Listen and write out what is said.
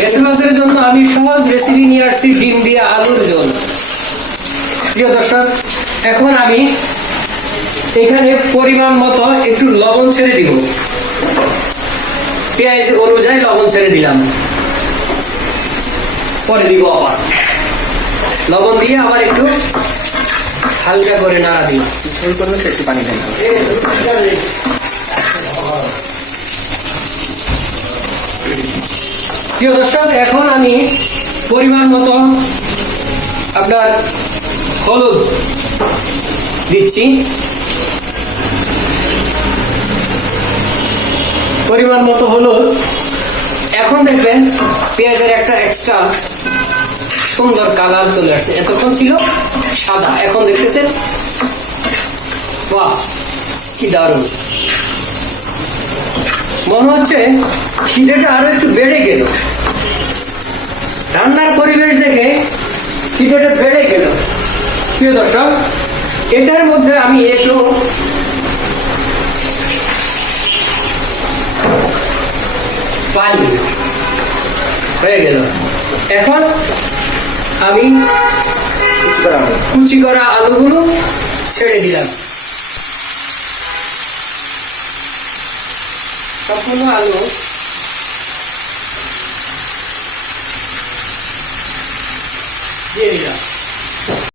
ব্যাচেলরদের জন্য আমি সহজ রেসিপি নিয়ে আসছি, ডিম দিয়ে আলুর ঝোল। প্রিয় দর্শক, এখন আমি এখানে পরিমাণ মতো একটু লবণ ছেড়ে দিব, পেঁয়াজ অনুযায়ী লবণ ছেড়ে দিলাম, পরে দিব আবার লবণ দিয়ে আবার একটু হালকা করে নাড়া দিব। ঝোল করবে তো একটু পানি দেন। প্রিয় দর্শক, এখন আমি পরিমাণ মতো আপনার হলুদ দিচ্ছি, পরিমাণ মতো হলুদ। এখন দেখবেন পেঁয়াজের একটা এক্সট্রা সুন্দর কালার চলে আসছে, এতক্ষণ ছিল সাদা, এখন দেখতেছেন বাহ কি দারুণ, মনে হচ্ছে খিদেটা আরো একটু বেড়ে গেল, রান্নার পরিবেশ দেখে খিদেটা বেড়ে গেল। প্রিয় দর্শক, এটার মধ্যে আমি একটু পানি হয়ে গেল। এখন আমি কুচি করা আলুগুলো ছেড়ে দিলাম, সম্পূর্ণ আলু দিয়ে দিলাম।